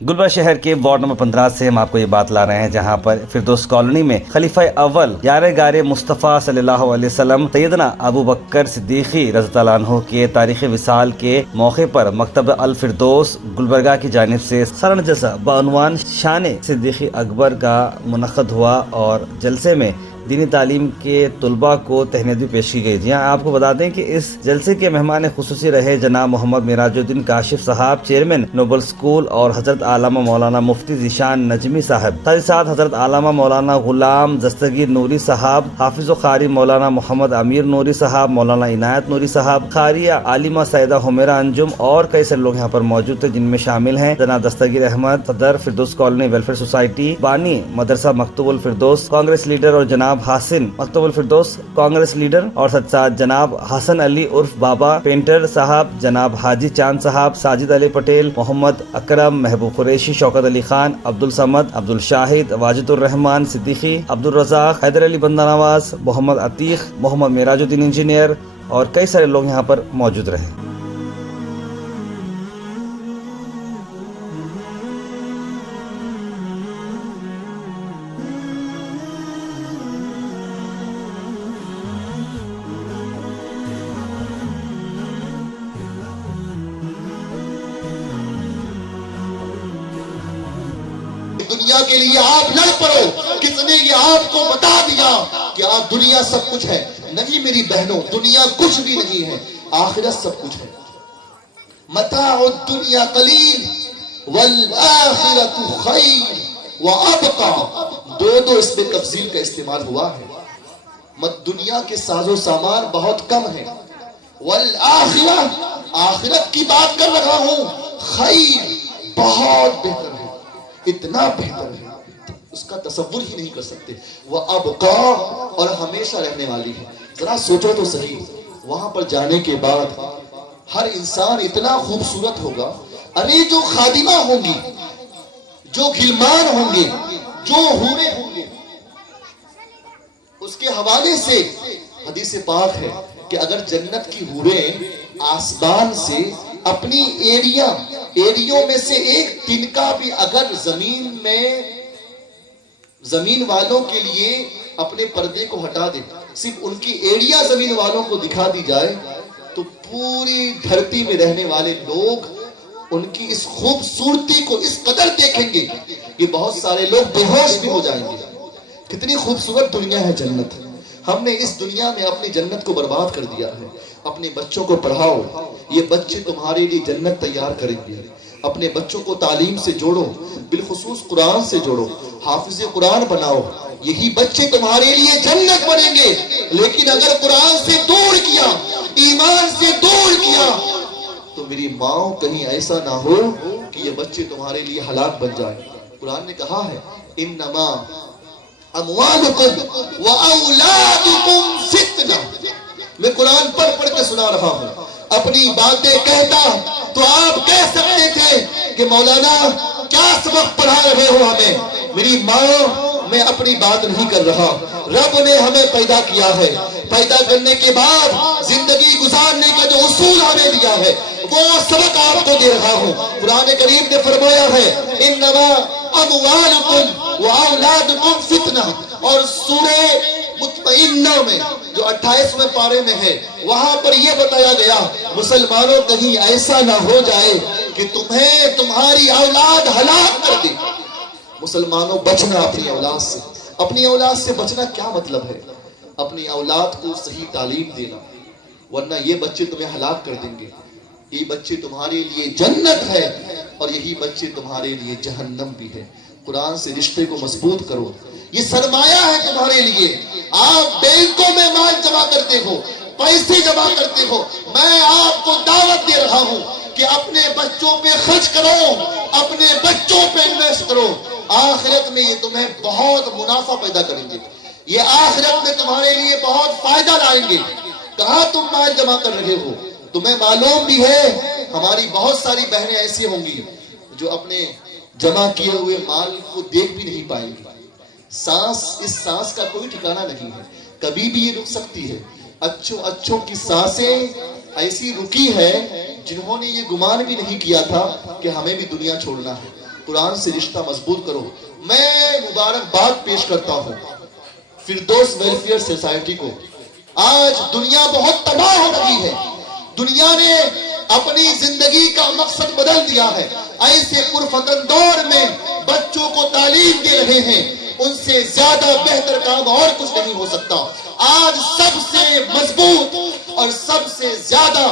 گلبرگہ شہر کے ward number 15 سے ہم آپ کو یہ بات لا رہے ہیں، جہاں پر فردوس کالونی میں خلیفہ اول یارغار مصطفیٰ صلی اللہ علیہ وسلم سیدنا ابو بکر صدیقی رضی اللہ عنہ کے تاریخ وصال کے موقع پر مکتب الفردوس گلبرگہ کی جانب سے سالانہ جلسہ بعنوان شان صدیق اکبر کا منعقد ہوا، اور جلسے میں دینی تعلیم کے طلباء کو تہنیت بھی پیش کی گئی۔ جی ہاں، آپ کو بتا دیں کہ اس جلسے کے مہمان خصوصی رہے جناب محمد معراج الدین کاشف صاحب، چیئرمین نوبل سکول، اور حضرت علامہ مولانا مفتی ذیشان نجمی صاحب، ساتھ حضرت علامہ مولانا غلام دستگیر نوری صاحب، حافظ و قاری مولانا محمد امیر نوری صاحب، مولانا عنایت نوری صاحب، قاریہ عالمہ سیدہ حمیرہ انجم، اور کئی سارے لوگ یہاں پر موجود تھے، جن میں شامل ہیں جناب دستگیر احمد، صدر فردوس کالونی ویلفیئر سوسائٹی، بانی مدرسہ مکتب الفردوس کانگریس لیڈر، اور جناب حسن مکتب الفردوس کانگریس لیڈر، اور ساتھ جناب حسن علی عرف بابا پینٹر صاحب، جناب حاجی چاند صاحب، ساجد علی پٹیل، محمد اکرم، محبوب قریشی، شوکت علی خان، عبد الصمد، عبد الشاہد، واجد الرحمان صدیقی، عبد الرزاق، حیدر علی بندہ نواز، محمد عتیق، محمد معراج الدین انجینئر، اور کئی سارے لوگ یہاں پر موجود رہے۔ دنیا کے لیے آپ لڑ پڑو، کس نے یہ آپ کو بتا دیا کہ آپ دنیا سب کچھ ہے؟ نہیں میری بہنوں، دنیا کچھ بھی نہیں ہے، آخرت سب کچھ ہے۔ متاع الدنیا قلیل والآخرت خیر وابقا، دو اس میں تفصیل کا استعمال ہوا ہے۔ دنیا کے ساز و سامان بہت کم ہے، والآخرہ، آخرت کی بات کر رہا ہوں، خیر، بہت بہتر ہے، اتنا بہتر ہے اس کا تصور ہی نہیں کر سکتے۔ وہ ابقا، اور ہمیشہ رہنے والی ہے۔ ذرا سوچو تو صحیح، وہاں پر جانے کے بعد ہر انسان اتنا خوبصورت ہوگا، ارے جو خادمہ ہوں گی، جو غلمان ہوں گے، جو حوریں ہوں گے، اس کے حوالے سے حدیث پاک ہے کہ اگر جنت کی حوریں آسمان سے اپنی ایڑیوں میں سے ایک تنکا بھی اگر زمین والوں کے لیے اپنے پردے کو ہٹا دے، صرف ان کی ایڑیاں زمین والوں کو دکھا دی جائے، تو پوری دھرتی میں رہنے والے لوگ ان کی اس خوبصورتی کو اس قدر دیکھیں گے کہ بہت سارے لوگ بے ہوش بھی ہو جائیں گے۔ کتنی خوبصورت دنیا ہے جنت۔ ہم نے اس دنیا میں اپنی جنت کو برباد کر دیا ہے۔ اپنے بچوں کو پڑھاؤ، یہ بچے تمہارے لیے جنت تیار کریں گے۔ اپنے بچوں کو تعلیم سے جوڑو، بالخصوص قرآن سے جوڑو، حافظ قرآن بناؤ، یہی بچے تمہارے لیے جنت بنیں گے۔ لیکن اگر قرآن سے دور کیا، ایمان سے دور کیا، تو میری ماں کہیں ایسا نہ ہو کہ یہ بچے تمہارے لیے ہلاک بن جائیں۔ قرآن نے کہا ہے انما اموالکم واولادکم فتنہ۔ میں قرآن پڑھ کے سنا رہا ہوں، اپنی باتیں کہتا تو آپ کہہ سکتے تھے کہ مولانا کیا سبق پڑھا رہے ہو ہمیں؟ میری ماں، میں اپنی بات نہیں کر رہا، رب نے ہمیں پیدا کیا ہے، پیدا کرنے کے بعد زندگی گزارنے کا جو اصول ہمیں دیا ہے وہ سبق آپ کو دے رہا ہوں۔ قرآن کریم نے فرمایا ہے انما اموالکم واولادکم فتنہ، اور سورہ مطمئنہ میں جو 28ویں پارے میں ہے وہاں پر یہ بتایا گیا مسلمانوں کہیں ایسا نہ ہو جائے کہ تمہیں تمہاری اولاد ہلاک کر دے۔ مسلمانوں بچنا اپنی اولاد سے۔ اپنی اولاد سے بچنا کیا مطلب ہے؟ اپنی اولاد کو صحیح تعلیم دینا، ورنہ یہ بچے تمہیں ہلاک کر دیں گے۔ یہ بچے تمہارے لیے جنت ہے اور یہی بچے تمہارے لیے جہنم بھی ہے۔ قرآن سے رشتے کو مضبوط کرو، یہ سرمایہ ہے تمہارے لیے۔ آپ بینکوں میں مال جمع کرتے ہو، پیسے جمع کرتے ہو، میں آپ کو دعوت دے رہا ہوں کہ اپنے بچوں پہ خرچ کرو، اپنے بچوں پہ انویسٹ کرو۔ آخرت میں یہ تمہیں بہت منافع پیدا کریں گے، یہ آخرت میں تمہارے لیے بہت فائدہ لائیں گے۔ کہاں تم مال جمع کر رہے ہو؟ تمہیں معلوم بھی ہے ہماری بہت ساری بہنیں ایسی ہوں گی جو اپنے جمع کیے ہوئے مال کو دیکھ بھی نہیں پائیں گی۔ اس سانس کا کوئی ٹھکانہ نہیں ہے، کبھی بھی یہ رک سکتی ہے۔ اچھوں کی سانسیں ایسی رکی ہے جنہوں نے یہ گمان بھی نہیں کیا تھا کہ ہمیں بھی دنیا چھوڑنا ہے۔ قرآن سے رشتہ مضبوط کرو. میں مبارکباد پیش کرتا ہوں فردوس ویلفیئر سوسائٹی کو. آج دنیا بہت تباہ ہو رہی ہے. دنیا نے اپنی زندگی کا مقصد بدل دیا ہے. ایسے پرفتن دور میں بچوں کو تعلیم دے رہے ہیں. ان سے زیادہ بہتر کام اور کچھ نہیں ہو سکتا. آج سب سے مضبوط اور سب سے زیادہ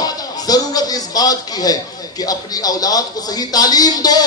ضرورت اس بات کی ہے کہ اپنی اولاد کو صحیح تعلیم دو,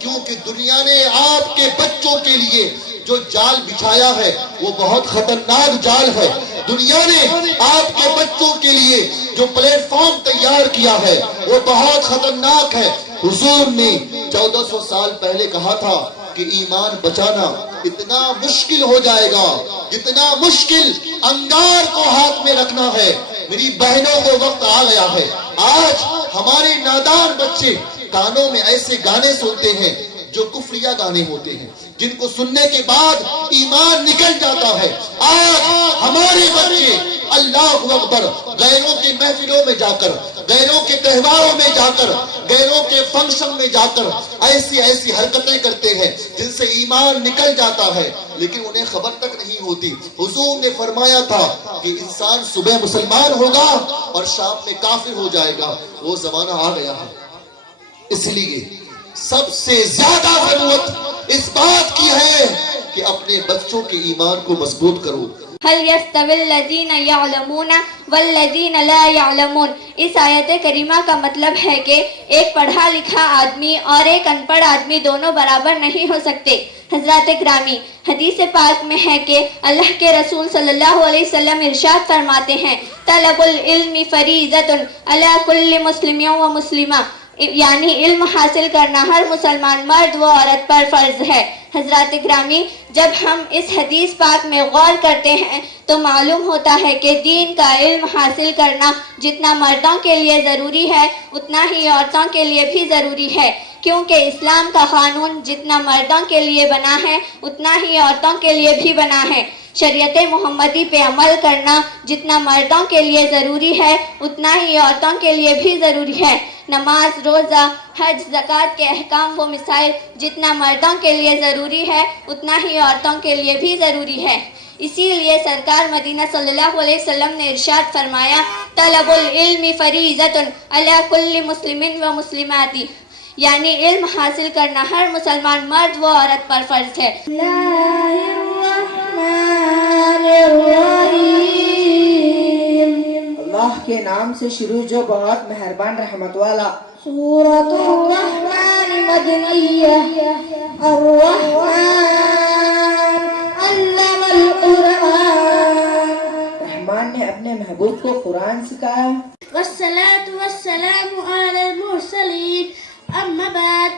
کیونکہ دنیا نے آپ کے بچوں کے لیے جو جال بچھایا ہے وہ بہت خطرناک جال ہے. دنیا نے آپ کے بچوں کے لیے جو پلیٹ فارم تیار کیا ہے وہ بہت خطرناک ہے. حضور نے 1400 سال پہلے کہا تھا کہ ایمان بچانا اتنا مشکل ہو جائے گا جتنا مشکل انگار کو ہاتھ میں رکھنا ہے. میری بہنوں کو وقت آ گیا ہے. آج ہمارے نادان بچے کانوں میں ایسے گانے سنتے ہیں جو کفریہ گانے ہوتے ہیں, جن کو سننے کے بعد ایمان نکل جاتا ہے. آج ہمارے بچے اللہ اکبر غیروں کے محفلوں میں جا کر, غیروں کے تہواروں میں جا کر, غیروں کے فنکشن میں جا کر ایسی ایسی حرکتیں کرتے ہیں جن سے ایمان نکل جاتا ہے, لیکن انہیں خبر تک نہیں ہوتی. حضور نے فرمایا تھا کہ انسان صبح مسلمان ہوگا اور شام میں کافر ہو جائے گا. وہ زمانہ آ گیا ہے. اس لیے سب سے زیادہ ضرورت اس بات کی ہے کہ اپنے بچوں کے ایمان کو مضبوط کرو. هل يستوي الذين يعلمون والذين لا يعلمون. اس آیت کریمہ کا مطلب ہے کہ ایک پڑھا لکھا آدمی اور ایک ان پڑھ آدمی دونوں برابر نہیں ہو سکتے. حضرات گرامی, حدیث پاک میں ہے کہ اللہ کے رسول صلی اللہ علیہ وسلم ارشاد فرماتے ہیں طلب العلم فریضۃ علی کل مسلم و مسلمہ, یعنی علم حاصل کرنا ہر مسلمان مرد و عورت پر فرض ہے. حضرات گرامی, جب ہم اس حدیث پاک میں غور کرتے ہیں تو معلوم ہوتا ہے کہ دین کا علم حاصل کرنا جتنا مردوں کے لیے ضروری ہے اتنا ہی عورتوں کے لیے بھی ضروری ہے, کیونکہ اسلام کا قانون جتنا مردوں کے لیے بنا ہے اتنا ہی عورتوں کے لیے بھی بنا ہے. شریعت محمدی پہ عمل کرنا جتنا مردوں کے لیے ضروری ہے اتنا ہی عورتوں کے لیے بھی ضروری ہے. نماز, روزہ, حج, زکوٰۃ کے احکام و مسائل جتنا مردوں کے لیے ضروری ہے اتنا ہی عورتوں کے لیے بھی ضروری ہے. اسی لیے سرکار مدینہ صلی اللہ علیہ وسلم نے ارشاد فرمایا طلب العلم فریضۃ علی کل مسلم و مسلمات, یعنی علم حاصل کرنا ہر مسلمان مرد و عورت پر فرض ہے. اللہ کے نام سے شروع جو بہت مہربان رحمت والا. سورۃ الرحمن مدنیہ. الرحمن علم القرآن. رحمان نے اپنے محبوب کو قرآن سکھایا. والصلاة والسلام على المرسلين. اما بعد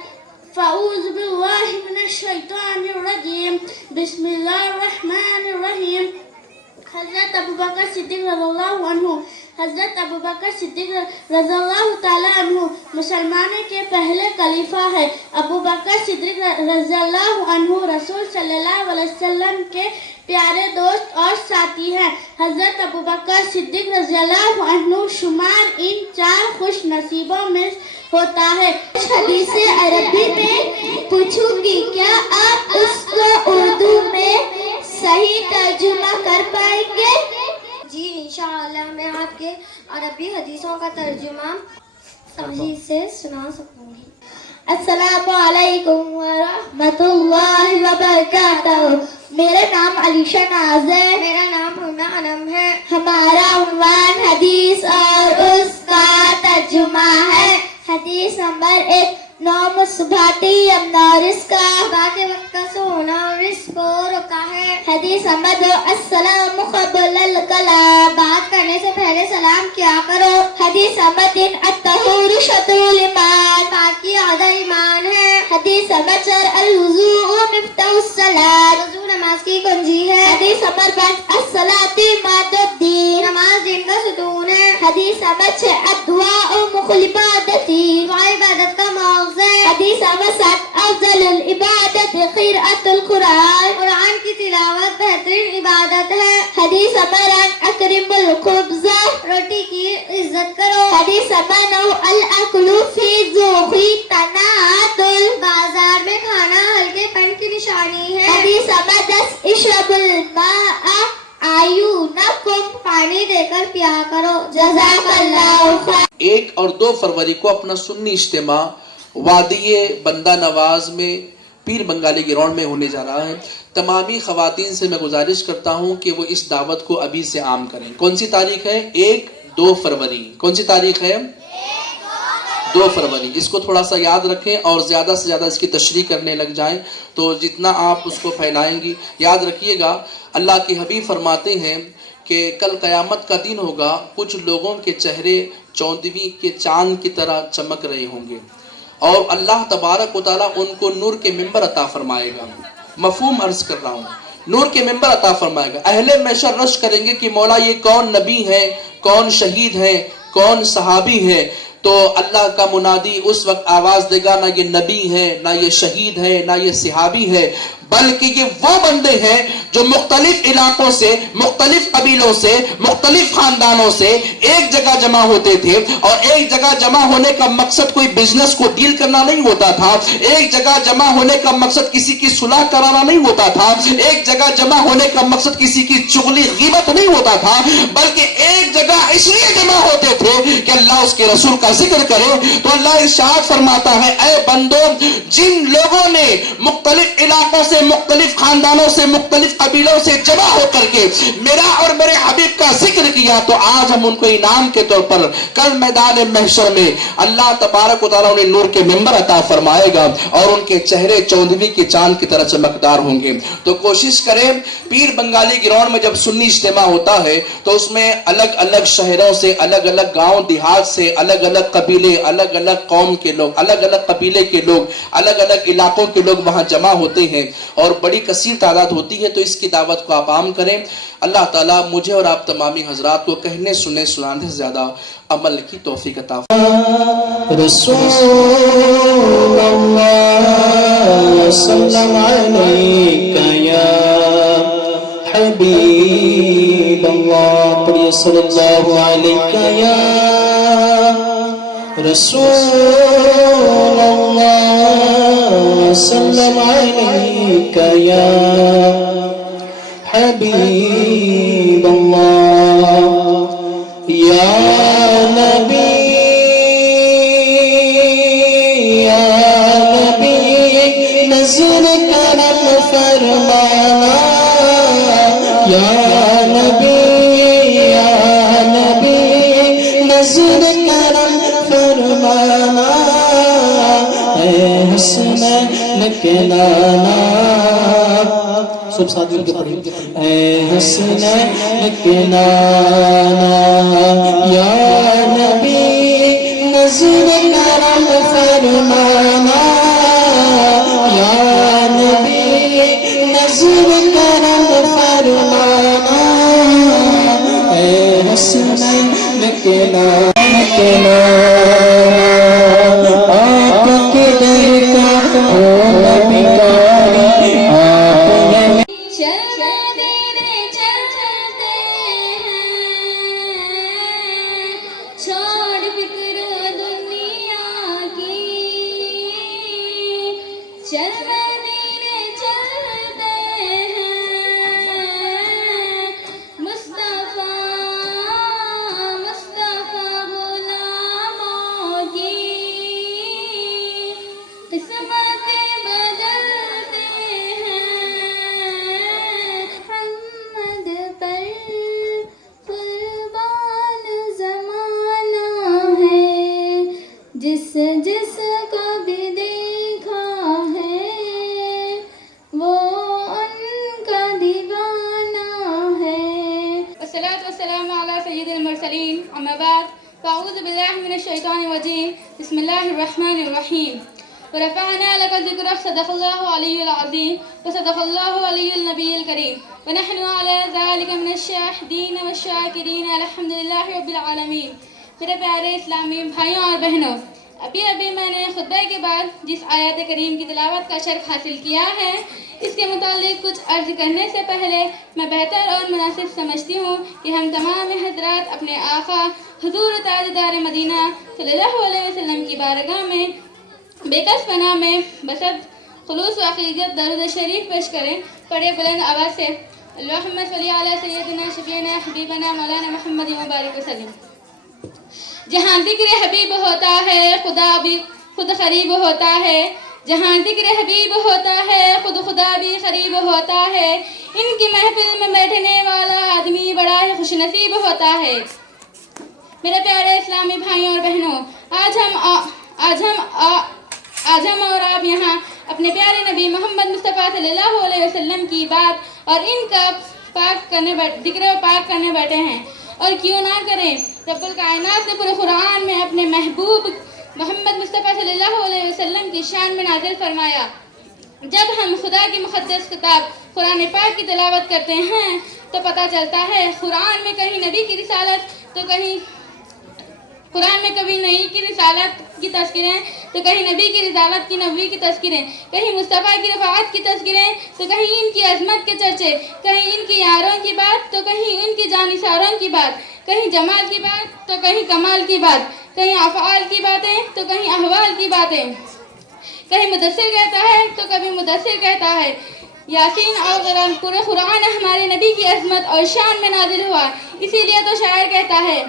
فاعوذ باللہ من الشیطان الرجیم. بسم اللہ الرحمن الرحیم. حضرت ابوبکر صدیق رضی اللہ عنہ, حضرت ابوبکر صدیق رضی اللہ تعالیٰ عنہ مسلمانوں کے پہلے خلیفہ ہے. ابوبکر صدیق رضی اللہ عنہ رسول صلی اللہ علیہ وسلم کے پیارے دوست اور ساتھی ہیں. حضرت ابوبکر صدیق رضی اللہ عنہ شمار ان 4 خوش نصیبوں میں ہوتا ہے. حدیث عربی میں پوچھوں گی, کیا آپ اس کو اردو میں صحیح ترجمہ کر پائیں گے؟ جی انشاءاللہ میں آپ کے عربی حدیثوں کا ترجمہ صحیح سے سنا سکوں گی. السلام علیکم ورحمۃ اللہ وبرکاتہ. میرا نام علیشہ ناز ہے. میرا نام ہنا انم ہے. ہمارا عنوان حدیث اور اس کا ترجمہ ہے. حدیث نمبر 1, نوم صبحاتی یمنا رزقا. بات وقت کا سونا رزق کو روکا ہے. حدیث نمبر 2, السلام قبل الکلام. بات کرنے سے پہلے سلام کیا کرو. حدیث نمبر 3, الطہور شطر الایمان. پاکی آدھا ایمان ہے. حدیث نمبر 4, الوضوء مفتاح الصلاۃ. وضو نماز کی کنجی ہے. حدیث نمبر 5, الصلاۃ عماد الدین. نماز دین کا ستون ہے. حدیث نمبر 6, الدعاء مخل عبادتی. دعا عبادت کا مغز ہے. حدیث نمبر 7, أفضل العبادة قراءة القرآن. قرآن کی تلاوت بہترین عبادت ہے. حدیث مرن أكرم الخبز. روٹی کی عزت کرو. حدیث منو الأكل في ذوق تنادل. بازار میں کھانا ہلکے پن کی نشانی ہے. حدیث مدس اشرب الماء عيونكم. پانی دے کر پیا کرو. جزاک اللہ خیر. 1 اور 2 فروری کو اپنا سنی اجتماع وادی بندہ نواز میں پیر بنگالی گراؤنڈ میں ہونے جا رہا ہے. تمامی خواتین سے میں گزارش کرتا ہوں کہ وہ اس دعوت کو ابھی سے عام کریں. کون سی تاریخ ہے؟ 1-2 فروری. کون سی تاریخ ہے؟ 2 فروری. اس کو تھوڑا سا یاد رکھیں اور زیادہ سے زیادہ اس کی تشریح کرنے لگ جائیں تو جتنا آپ اس کو پھیلائیں گی. یاد رکھیے گا اللہ کے حبیب فرماتے ہیں کہ کل قیامت کا دن ہوگا، کچھ لوگوں کے چہرے چوندویں کے چاند کی طرح چمک رہے ہوں گے اور اللہ تبارک و تعالیٰ ان کو نور کے ممبر عطا فرمائے گا. مفہوم عرض کر رہا ہوں، نور کے ممبر عطا فرمائے گا. اہل محشر رش کریں گے کہ مولا یہ کون نبی ہے، کون شہید ہے، کون صحابی ہے. تو اللہ کا منادی اس وقت آواز دے گا، نہ یہ نبی ہے، نہ یہ شہید ہے، نہ یہ صحابی ہے، بلکہ یہ وہ بندے ہیں جو مختلف علاقوں سے، مختلف قبیلوں سے، مختلف خاندانوں سے ایک جگہ جمع ہوتے تھے. اور ایک جگہ جمع ہونے کا مقصد کوئی بزنس کو ڈیل کرنا نہیں ہوتا تھا. ایک جگہ جمع ہونے کا مقصد کسی کی صلح کرانا نہیں ہوتا تھا. ایک جگہ جمع ہونے کا مقصد کسی کی چغلی غیبت نہیں ہوتا تھا، بلکہ ایک جگہ اس لیے جمع ہوتے تھے کہ اللہ اس کے رسول کا ذکر کرے. تو اللہ ارشاد فرماتا ہے، اے بندو، جن لوگوں نے مختلف علاقوں سے، مختلف خاندانوں سے، مختلف قبیلوں سے جمع ہو کر کے میرا اور میرے حبیب کا ذکر کیا، تو آج ہم ان کو انعام کے طور پر کل میدان محشر میں اللہ تبارک و تعالیٰ انہیں نور کے ممبر عطا فرمائے گا اور ان کے چہرے چوندویں کے چاند کی طرح چمکدار ہوں گے. تو کوشش کریں، پیر بنگالی گراؤنڈ میں جب سنی اجتماع ہوتا ہے تو اس میں الگ الگ شہروں سے، الگ الگ گاؤں دیہات سے، الگ الگ قبیلے، الگ الگ قوم کے لوگ، الگ الگ قبیلے کے لوگ، الگ الگ علاقوں کے لوگ وہاں جمع ہوتے ہیں اور بڑی کثیر تعداد ہوتی ہے. تو اس کی دعوت کو آپ عام کریں. اللہ تعالیٰ مجھے اور آپ تمامی حضرات کو کہنے سننے سنانے سے زیادہ عمل کی توفیق عطا فرمائے. رسول اللہ سلام علیکہ یا حبیب اللہ. پڑھیے صلی اللہ علیکہ یا رسول اللہ سلام علیکہ یا حبیب اللہ. یا نبی نظر کرم فرمانا. یا نبی نظر کرم فرمانا. اے حسنین کے نانا، سب ساتھ مل کے پڑھیں. اے حسنین کے نانا، یا نبی نظر کرم فرمانا. یا نبی نظر کرم فرمانا. اے حسنین کے نانا، آپ کے در کا ہو نبی کاری. آپ چھوڑ فکر دنیا کی، چل مدینے چلتے ہیں. مصطفیٰ غلاموں کی قسمتیں بدلتے ہیں. محمد پر قربان زمانہ ہے، جس جس کو بھی دیکھا ہے وہ ان کا دیوانہ ہے. والصلاة والسلام على سيد المرسلين. أما بعد، فأعوذ بالله من الشيطان الرجيم. بسم الله الرحمن الرحيم. ورفعنا لك ذكرك. صدق الله علي العظيم وصدق الله علي النبي الكريم. ونحن على ذلك من الشاهدين والشاكرين. الحمد لله رب العالمين. میرے پیارے اسلامی بھائیوں اور بہنوں، ابھی میں نے خطبے کے بعد جس آیت کریم کی تلاوت کا شرف حاصل کیا ہے اس کے متعلق کچھ عرض کرنے سے پہلے میں بہتر اور مناسب سمجھتی ہوں کہ ہم تمام حضرات اپنے آقا حضور تاجدار مدینہ صلی اللہ علیہ وسلم کی بارگاہ میں بے کس پناہ میں بسط خلوص و عقیدت درود شریف پیش کریں. پڑھے بلند آواز سے اللہم صلی علی سیدنا شفیعنا حبیبنا مولانا محمد مبارک وسلم. جہاں ذکر حبیب ہوتا ہے خدا بھی خود قریب ہوتا ہے. جہاں ذکر حبیب ہوتا ہے خدا بھی قریب ہوتا ہے. ان کی محفل میں بیٹھنے والا آدمی بڑا ہی خوش نصیب ہوتا ہے. میرے پیارے اسلامی بھائیوں اور بہنوں، آج ہم اور آپ یہاں اپنے پیارے نبی محمد مصطفیٰ صلی اللہ علیہ وسلم کی بات اور ان کا ذکر و پاک کرنے بیٹھے ہیں. اور کیوں نہ کریں، رب الکائنات نے پورے قرآن میں اپنے محبوب محمد مصطفیٰ صلی اللہ علیہ وسلم کی شان میں نازل فرمایا. جب ہم خدا کی مقدس کتاب قرآن پاک کی تلاوت کرتے ہیں تو پتہ چلتا ہے قرآن میں کہیں نبی کی رسالت تو کہیں قرآن میں کبھی نبی کی رسالت کی تذکریں تو کہیں نبی کی رسالت کی نبوی کی تذکریں، کہیں مصطفیٰ کی رفاعت کی تذکریں تو کہیں ان کی عظمت کے چرچے، کہیں ان کی یاروں کی بات تو کہیں ان کی جانثاروں کی بات، کہیں جمال کی بات تو کہیں کمال کی بات، کہیں افعال کی باتیں تو کہیں احوال کی باتیں. کہیں مدثر کہتا ہے تو کبھی مدثر کہتا ہے. یاسین اور پورے قرآن ہمارے نبی کی عظمت اور شان میں نازل ہوا. اسی لیے تو شاعر کہتا ہے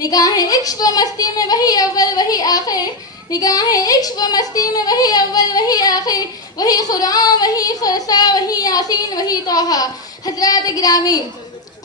نگاہیں عشق و مستی میں وہی اول وہی آخر، نگاہیں عشق و مستی میں وہی اول وہی آخر، وہی قرآن وہی خرسا وہی یاسین وہی طٰہٰ. حضرات گرامی،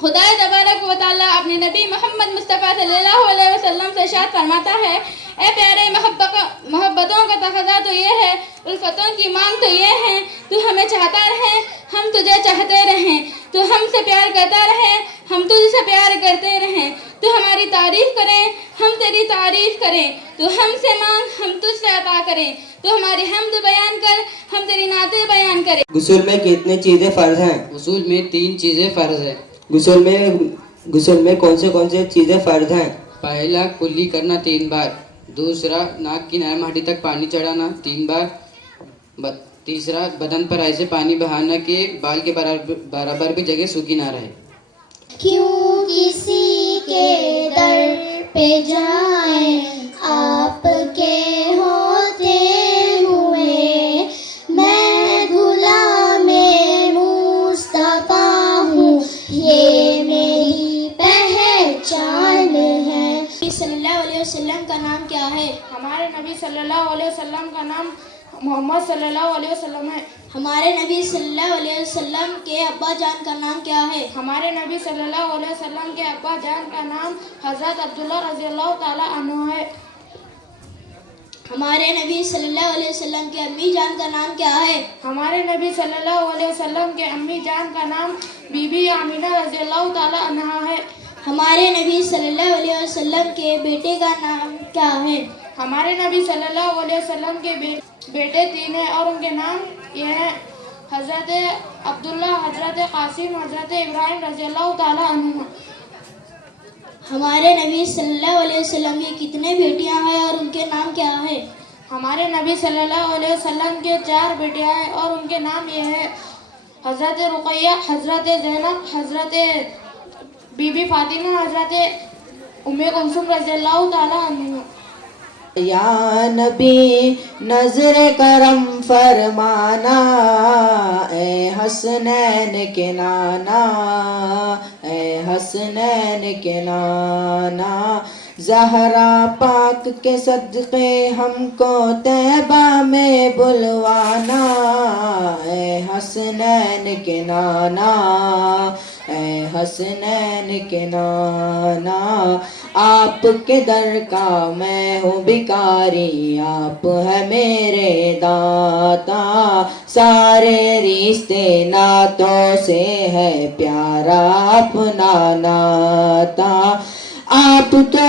خدا تبارک و تعالیٰ اپنے نبی محمد مصطفیٰ صلی اللہ علیہ وسلم سے ارشاد فرماتا ہے، اے پیارے محبتوں کا تقاضا تو یہ ہے، الفتوں کی مانگ تو یہ ہے، تو ہمیں چاہتا رہے ہم تجھے چاہتے رہیں، تو ہم سے پیار کرتا رہے ہم تجھ سے پیار کرتے رہیں، تو ہماری تعریف کریں ہم تیری تعریف کریں، تو ہم سے مانگ ہم تجھ سے عطا کریں، تو ہماری حمد بیان کر ہم تیری نعتیں بیان کریں. غسل میں کتنی چیزیں فرض ہیں؟ غسل میں 3 چیزیں فرض ہے. غسل میں کون سے چیزیں فرض ہیں؟ پہلا کلی کرنا 3 بار، دوسرا ناک کی نرم ہڈی تک پانی چڑھانا 3 بار، تیسرا بدن پر ایسے پانی بہانا کہ بال کے برابر بھی جگہ سوکھی نہ رہے. کیوں کسی کے در پہ جائیں آپ کے ہوتے ہوئے، میں غلام مصطفیٰ ہوں یہ میری پہچان ہے. صلی اللہ علیہ وسلم کا نام کیا ہے؟ ہمارے نبی صلی اللہ علیہ وسلم کا نام محمد صلی اللہ علیہ وسلم ہے. ہمارے نبی صلی اللہ علیہ وسلم کے ابا جان کا نام کیا ہے؟ ہمارے نبی صلی اللہ علیہ وسلم کے ابا جان کا نام حضرت عبداللہ رضی اللہ تعالی عنہ ہے. ہمارے نبی صلی اللہ علیہ وسلم کے امی جان کا نام کیا ہے؟ ہمارے نبی صلی اللہ علیہ وسلم کے امی جان کا نام بی بی آمینہ رضی اللہ تعالی عنہا ہے. ہمارے نبی صلی اللہ علیہ وسلم کے بیٹے کا نام کیا ہے؟ ہمارے نبی صلی اللہ علیہ وسلم کے بیٹے 3 ہیں اور ان کے نام یہ ہیں حضرت عبداللہ، حضرت قاسم، حضرت ابراہیم رضی اللہ تعالی عنہ. ہمارے نبی صلی اللہ علیہ وسلم کی کتنے بیٹیاں ہیں اور ان کے نام کیا ہے؟ ہمارے نبی صلی اللہ علیہ وسلم کے 4 بیٹیاں ہیں اور ان کے نام یہ ہے حضرت رقیہ، حضرت زینب، حضرت بی بی فاطمہ، حضرت ام کلثوم رضی اللہ تعالی عنہ. یا نبی نظر کرم فرمانا، اے حسنین کے نانا، اے حسنین کے نانا، زہرا پاک کے صدقے ہم کو طیبہ میں بلوانا، اے حسنین کے نانا، اے حسنین کے نانا. آپ کے در کا میں ہوں بھکاری، آپ ہے میرے داتا، سارے رشتے ناتوں سے ہے پیارا اپنا ناتا. آپ تو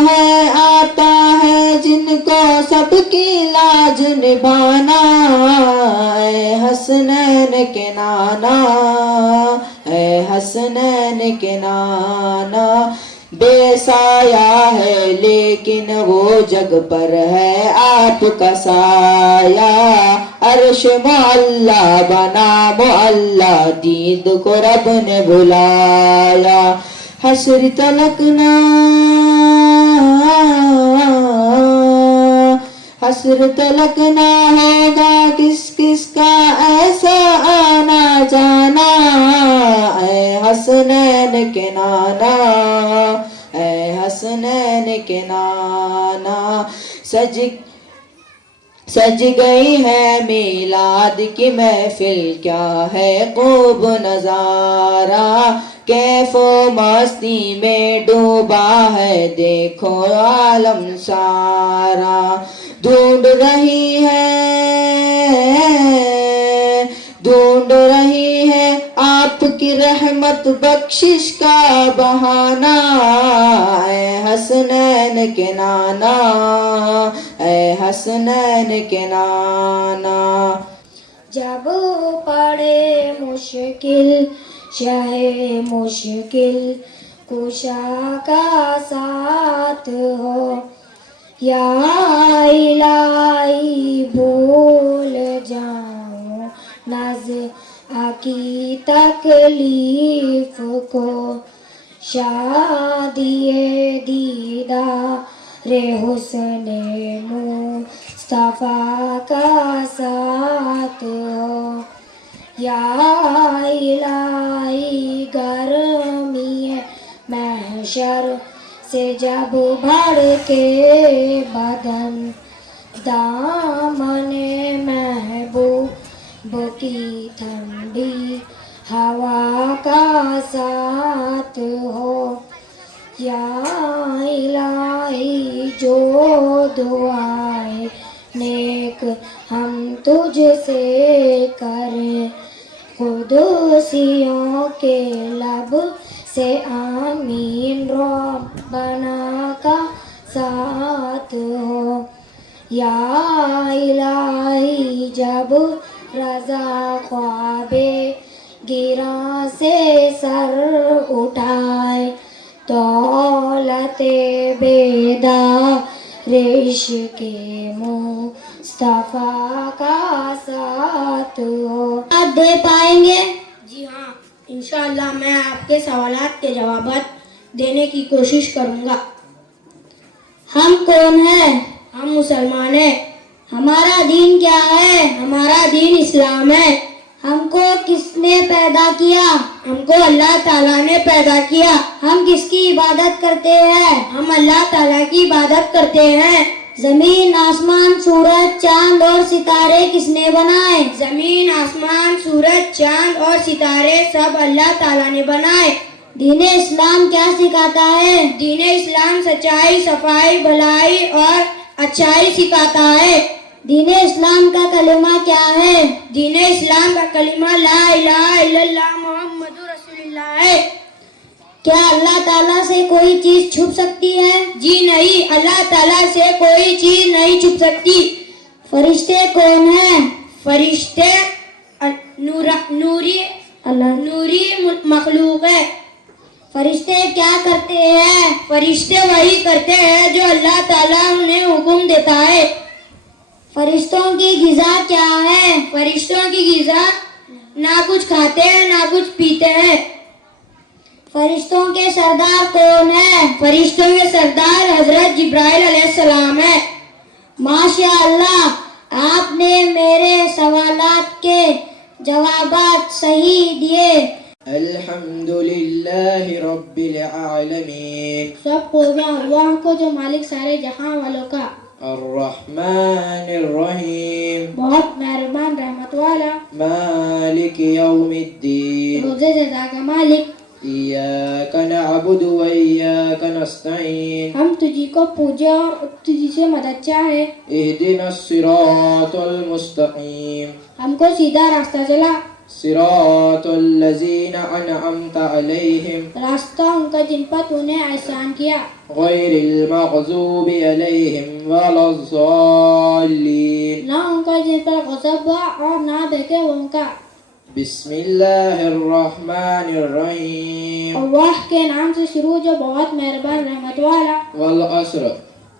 ہے آتا ہے جن کو کو سب کی لاج نبھانا، اے حسنین کے نانا، اے حسنین کے نانا. بے سایہ ہے لیکن وہ جگ پر ہے آپ کا سایہ، عرش معلا بنا معلا، دید کو رب نے بلایا. حشر تلکنا حسر تلک نہ ہوگا کس کس کا ایسا آنا جانا، اے حسنین کے نانا، اے حسنین کے نانا. سج گئی ہے میلاد کی محفل، کیا ہے خوب نظارہ، کیف و مستی میں ڈوبا ہے دیکھو عالم سارا. ڈھونڈ رہی ہے آپ کی رحمت بخشش کا بہانہ، اے حسنین کے نانا، اے حسنین کے نانا. جب پڑے مشکل شاہ مشکل کشا کا ساتھ ہو، یا الہی بھول جاؤں نزع کی تکلیف کو، شادی دیدار حسن مصطفیٰ کا ساتھ ہو. یا الہی گرمی محشر سے جب بڑھ کے بدن، دامن محبوب کی ٹھنڈی ہوا کا ساتھ ہو. یا الہی جو دعائیں نیک ہم تجھ سے کریں، قدوسیوں کے لب سے آمین ربنا کا ساتھ ہو. یا الہی جب رضا خواب گراں سے سر اٹھائے، دولت بیدار عشق مصطفیٰ کا ساتھ ہو. آپ دے پائیں گے؟ جی ہاں، انشاءاللہ میں آپ کے سوالات کے جوابات دینے کی کوشش کروں گا. ہم کون ہیں؟ ہم مسلمان ہیں. ہمارا دین کیا ہے؟ ہمارا دین اسلام ہے. ہم کو کس نے پیدا کیا؟ ہم کو اللہ تعالیٰ نے پیدا کیا. ہم کس کی عبادت کرتے ہیں؟ ہم اللہ تعالیٰ کی عبادت کرتے ہیں. زمین آسمان سورج چاند اور ستارے کس نے بنائے؟ زمین آسمان سورج چاند اور ستارے سب اللہ تعالیٰ نے بنائے. دین اسلام کیا سکھاتا ہے؟ دین اسلام سچائی، صفائی، بھلائی اور اچھائی سکھاتا ہے. دین اسلام کا کلمہ کیا ہے؟ دین اسلام کا کلمہ لا الہ الا اللہ محمد رسول اللہ ہے. کیا اللہ تعالیٰ سے کوئی چیز چھپ سکتی ہے؟ جی نہیں، اللہ تعالیٰ سے کوئی چیز نہیں چھپ سکتی. فرشتے کون ہیں؟ فرشتے نوری مخلوق ہے. فرشتے کیا کرتے ہیں؟ فرشتے وہی کرتے ہیں جو اللہ تعالیٰ انہیں حکم دیتا ہے. فرشتوں کی غذا کیا ہے؟ فرشتوں کی غذا نہ کچھ کھاتے ہیں نہ کچھ پیتے ہیں. فرشتوں کے سردار کون ہیں؟ فرشتوں کے سردار حضرت جبرائیل علیہ السلام ہے. ماشاء اللہ، آپ نے میرے سوالات کے جوابات صحیح دیے. الحمدللہ رب العالمین. سب خوبیاں اللہ کو جو مالک سارے جہاں والوں کا. الرحمن الرحیم. بہت مہربان رحمت والا. مالک یوم الدین. روزے جزا کا مالک. ایاک نعبد و ایاک نستعین. ہم تجھی کو پوجے اور تجھی سے مدد چاہے. اہدنا الصراط المستقیم. ہم کو سیدھا راستہ چلا. صراط الذین انعمت علیہم راستہ ان کا جن پر تو نے احسان کیا غیر المغضوب علیہم ولا الضالین نہ ان کا جن پر غضب ہوا اور نہ بہکے ان کا بسم اللہ الرحمن الرحیم اللہ کے نام سے شروع جو بہت مہربان رحمت والا والعصر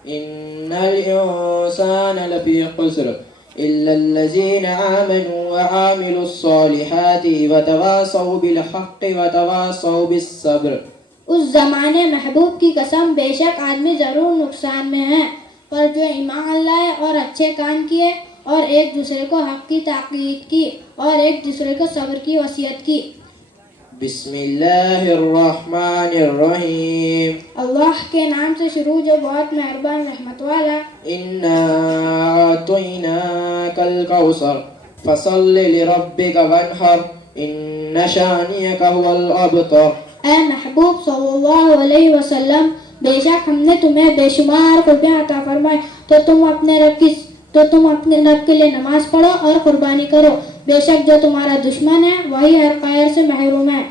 ان الانسان لفی خسر الا الذین آمنوا وعاملوا الصالحات وتواصوا بالحق وتواصوا بالصبر اس زمانے محبوب کی قسم بے شک آدمی ضرور نقصان میں ہے پر جو ایمان لائے اور اچھے کام کیے اور ایک دوسرے کو حق کی تاکید کی اور ایک دوسرے کو صبر کی وصیت کی بسم اللہ الرحمن الرحیم اللہ کے نام سے شروع جو بہت مہربان رحمت والا انا اعطیناک الکوثر فصل لربک وانحر ان شانئک هو الابتر اے محبوب صلی اللہ علیہ وسلم بے شک ہم نے تمہیں بے شمار قربیاں عطا فرمائے تو تم اپنے رب کے لیے نماز پڑھو اور قربانی کرو بے شک جو تمہارا دشمن ہے وہی ہر خیر سے محروم ہے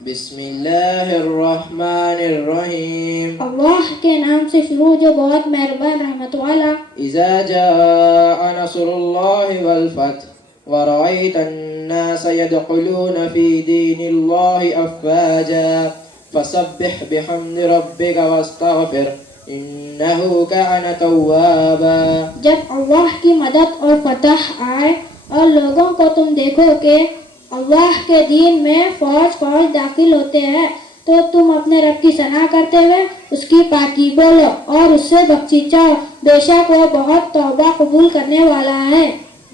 بسم اللہ الرحمن الرحیم اللہ کے نام سے شروع جو بہت مہربان رحمت والا اذا جاء نصر اللہ والفتح ورأيت الناس يدخلون في دين الله أفواجا فسبح بحمد ربك واستغفر انه كان توابا جب اللہ کی مدد اور فتح آئے اور لوگوں کو تم دیکھو کہ اللہ کے دین میں فوج داخل ہوتے ہیں تو تم اپنے رب کی ثنا کرتے ہوئے اس کی پاکی بولو اور اس سے بخشش چاہو بے شک وہ بہت توبہ قبول کرنے والا ہے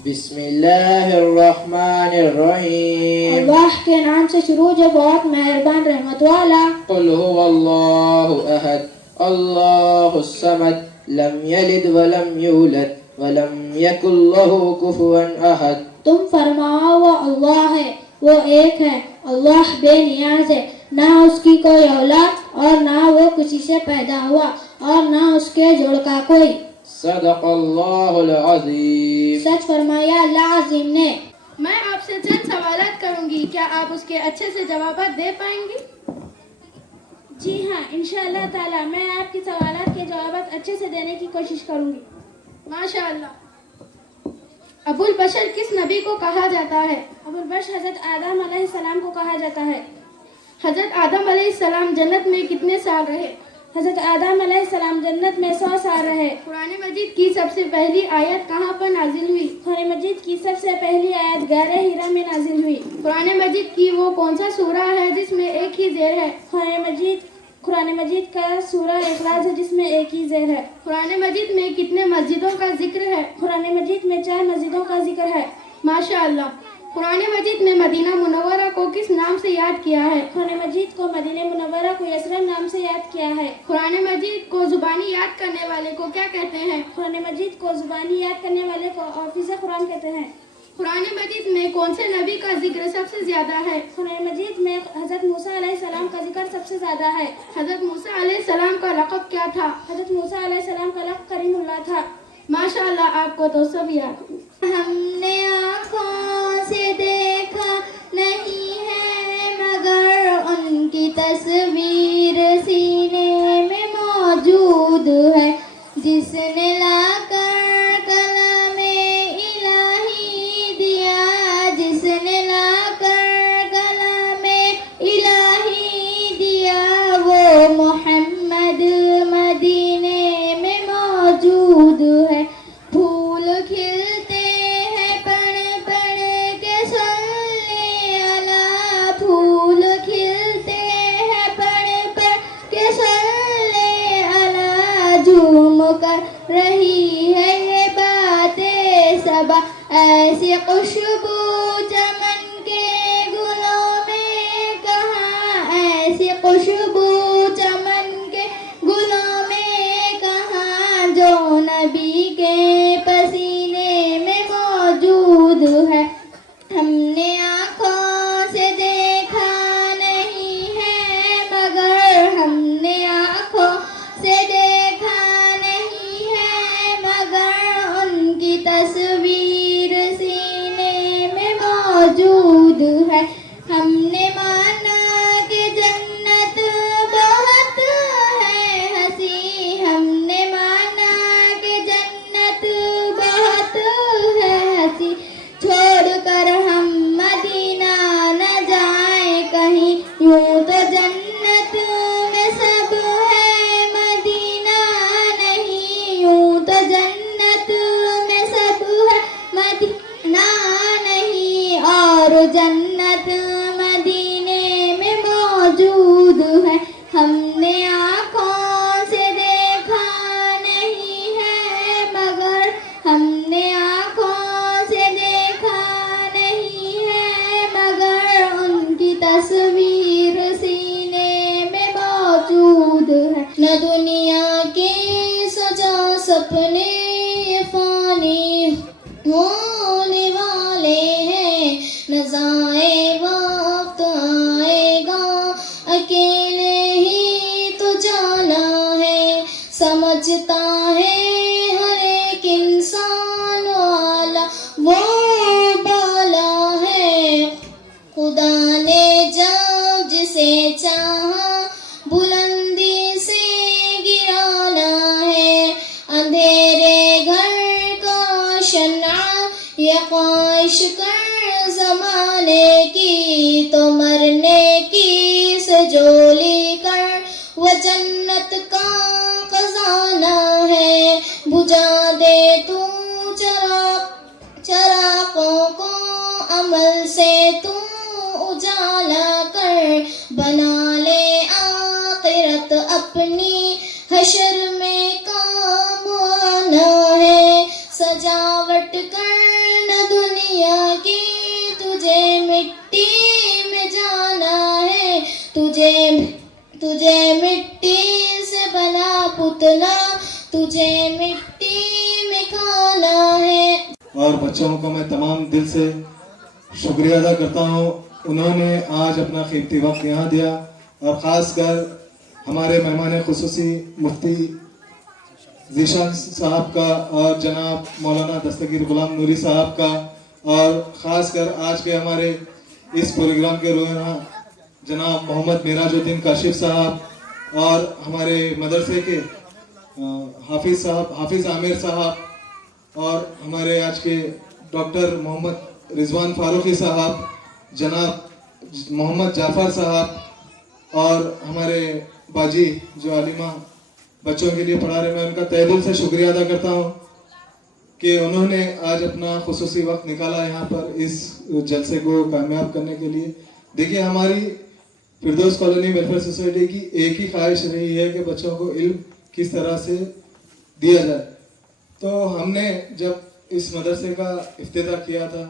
بسم اللہ الرحمن الرحیم اللہ کے نام سے شروع جو بہت مہربان رحمت والا قل هو اللہ احد اللہ الصمد لم یلد ولم یولد ولم یکن له کفوا احد تم فرماؤ وہ اللہ ہے وہ ایک ہے اللہ بے نیاز ہے نہ اس کی کوئی اولاد اور نہ وہ کسی سے پیدا ہوا اور نہ اس کے جوڑ کا کوئی صدق اللہ العظیم سچ فرمایا اللہ عظیم نے میں آپ سے چند سوالات کروں گی کیا آپ اس کے اچھے سے جوابات دے پائیں گی؟ جی ہاں انشاءاللہ تعالی میں آپ کی سوالات کے جوابات اچھے سے دینے کی کوشش کروں گی ماشاء اللہ ابو البشر کس نبی کو کہا جاتا ہے؟ ابو البشر حضرت آدم علیہ السلام کو کہا جاتا ہے حضرت آدم علیہ السلام جنت میں کتنے سال رہے؟ حضرت آدم علیہ السلام جنت میں 100 سال رہے قرآن مجید کی سب سے پہلی آیت کہاں پر نازل ہوئی؟ قرآن مجید کی سب سے پہلی آیت غار ہیرا میں نازل ہوئی قرآن مجید کی وہ کون سا سورہ ہے جس میں ایک ہی زیر ہے؟ قرآن مجید کا سورہ اخلاص ہے جس میں ایک ہی زیر ہے قرآن مجید میں کتنے مسجدوں کا ذکر ہے؟ قرآن مجید میں 4 مسجدوں کا ذکر ہے ماشاء اللہ قرآن مجید میں مدینہ منورہ کو کس نام سے یاد کیا ہے؟ قرآن مجید کو مدینہ منورہ کو یثرب نام سے یاد کیا ہے قرآن مجید کو زبانی یاد کرنے والے کو کیا کہتے ہیں؟ قرآن مجید کو زبانی یاد کرنے والے کو حافظ قرآن کہتے ہیں قرآن مجید میں کون سے نبی کا ذکر سب سے زیادہ ہے؟ قرآن مجید میں حضرت موسیٰ علیہ السلام کا ذکر سب سے زیادہ ہے حضرت موسیٰ علیہ السلام کا لقب کیا تھا؟ حضرت موسیٰ علیہ السلام کا لقب کریم اللہ تھا ماشاء اللہ آپ کو تو سب یاد ہم نے آنکھوں سے دیکھا نہیں ہے مگر ان کی تصویر سینے میں موجود ہے جس نے لا کر کلام الہی دیا جس نے لا کر کلام الہی دیا وہ محمد مدینے میں موجود ہے پھول کھلتے ہیں پڑھ پڑھ کے صلی اللہ پھول کھلتے ہیں پڑھ پڑھ کے صلی اللہ جھوم کر رہی ہے یہ باتیں صبا ایسی خوشبو چمن کے گلوں میں کہاں ایسی خوشبو چمن کے گلوں میں کہاں جو نبی کے پسینے میں موجود ہے ہم نے آنکھوں سے دیکھا نہیں ہے مگر ہم نے آنکھوں سے دیکھا نہیں ہے مگر ان کی تصویر سینے میں موجود سپنے یہ فانی ہونے والے ہیں، نظائے وقت آئے گا اکیلے ہی تو جانا ہے، سمجھتا ہے ہر ایک انسان والا وہ بالا ہے، خدا نے جب جسے چاہا بلندی سے گرانا ہے، اندھیرے گھر کا شمع یہ خواہش کر زمانے کی، تو مرنے کی سجولی کر وہ جنت کا خزانہ ہے، بجھا دے تو چراغوں کو عمل سے تو اجالا کر، بنا لے آخرت اپنی حشر میں کام آنا ہے، سجاوٹ کرنا دنیا کی تجھے مٹی میں جانا ہے، تجھے مٹی سے بنا پتلا تجھے مٹی میں کھانا ہے۔ اور بچوں کو میں تمام دل سے شکریہ ادا کرتا ہوں، انہوں نے آج اپنا قیمتی وقت یہاں دیا، اور خاص کر ہمارے مہمان خصوصی مفتی ذیشان صاحب کا اور جناب مولانا دستگیر غلام نوری صاحب کا، اور خاص کر آج کے ہمارے اس پروگرام کے رہنما جناب محمد معراج الدین کاشف صاحب، اور ہمارے مدرسے کے حافظ عامر صاحب، اور ہمارے آج کے ڈاکٹر محمد رضوان فاروقی صاحب، جناب محمد جعفر صاحب، اور ہمارے باجی جو عالمہ بچوں کے لیے پڑھا رہے، میں ان کا تہہ دل سے شکریہ ادا کرتا ہوں کہ انہوں نے آج اپنا خصوصی وقت نکالا یہاں پر اس جلسے کو کامیاب کرنے کے لیے۔ دیکھیے، ہماری فردوس کالونی ویلفیئر سوسائٹی کی ایک ہی خواہش رہی ہے کہ بچوں کو علم کس طرح سے دیا جائے، تو ہم نے جب اس مدرسے کا افتتاح کیا تھا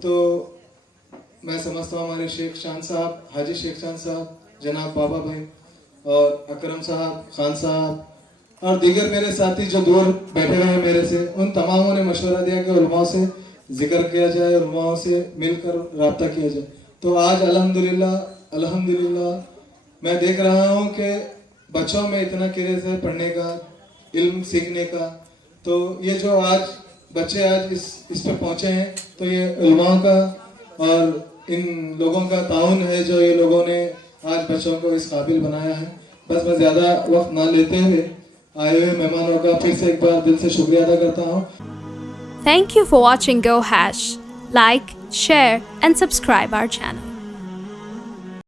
تو میں سمجھتا ہوں ہمارے شیخ شان صاحب، حاجی شیخ شان صاحب، جناب بابا بھائی اور اکرم صاحب، خان صاحب اور دیگر میرے ساتھی جو دور بیٹھے ہوئے ہیں میرے سے، ان تماموں نے مشورہ دیا کہ علماء سے ذکر کیا جائے، علماء سے مل کر رابطہ کیا جائے۔ تو آج الحمدللہ میں دیکھ رہا ہوں کہ بچوں میں اتنا کریز ہے پڑھنے کا، علم سیکھنے کا، تو یہ جو آج بچے آج اس پہ پہنچے ہیں تو یہ علماء کا اور ان لوگوں کا تعاون ہے جو یہ لوگوں نے آج بچوں کو اس قابل بنایا ہے۔ بس میں زیادہ وقت نہ لیتے ہوئے آئے ہوئے مہمانوں کا پھر سے ایک بار دل سے شکریہ ادا کرتا ہوں۔ Thank you for watching Go Hash. Like, share and subscribe our channel.